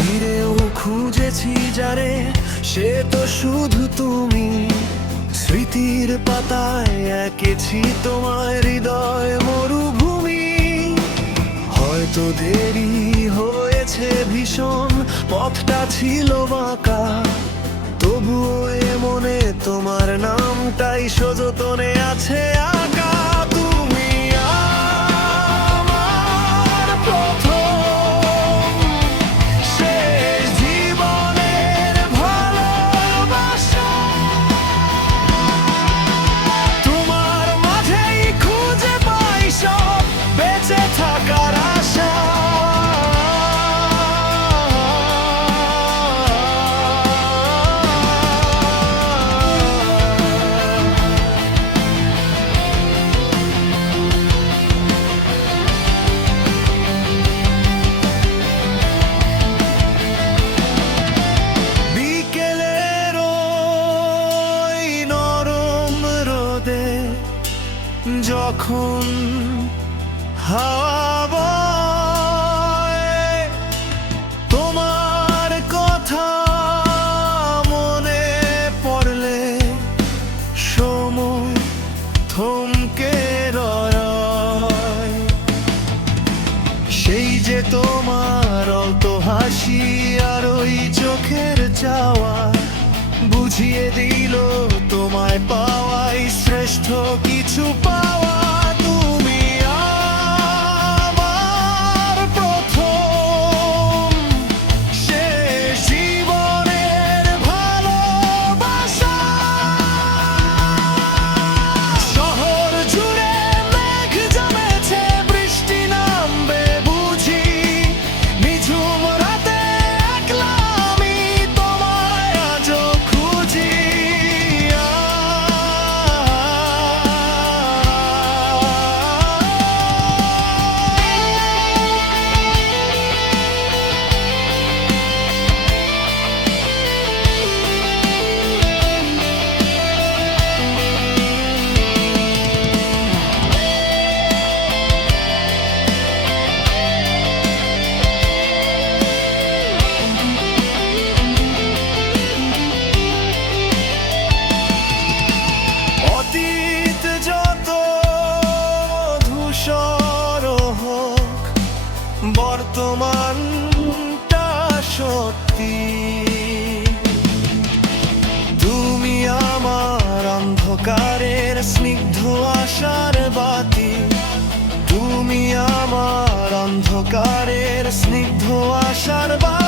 ভিড়েও খুঁজেছি যারে, সে তো শুধু তুমি। স্মৃতির পাতায় এঁকেছি তোমার হৃদয় মরুভূমি। হয়তো দেরি হয়েছে ভীষণ, পথটা ছিল বাঁকা, তবুও এ মনে তোমার নামটাই সযতনে আছে আঁকা। যখন হাওয়া বয়, তোমার কথা মনে পড়লে সময় থমকে রয়। সেই যে তোমার অল্প হাসি আর ওই চোখের চাওয়া বুঝিয়ে দিল তোমায় পাওয়াই শ্রেষ্ঠ কিছু পাওয়া। তুমি আমার প্রথম শেষ জীবনের ভালোবাসা। শহর জুড়ে মেঘ জমেছে, বৃষ্টি নামবে বুঝি, নিঝুম রাতে একলা আমি তোমায় আজও খুঁজি। বর্তমানটা সত্যি, তুমি আমার অন্ধকারের স্নিগ্ধ আশার বাতি। তুমি আমার অন্ধকারের স্নিগ্ধ আশার বাতি।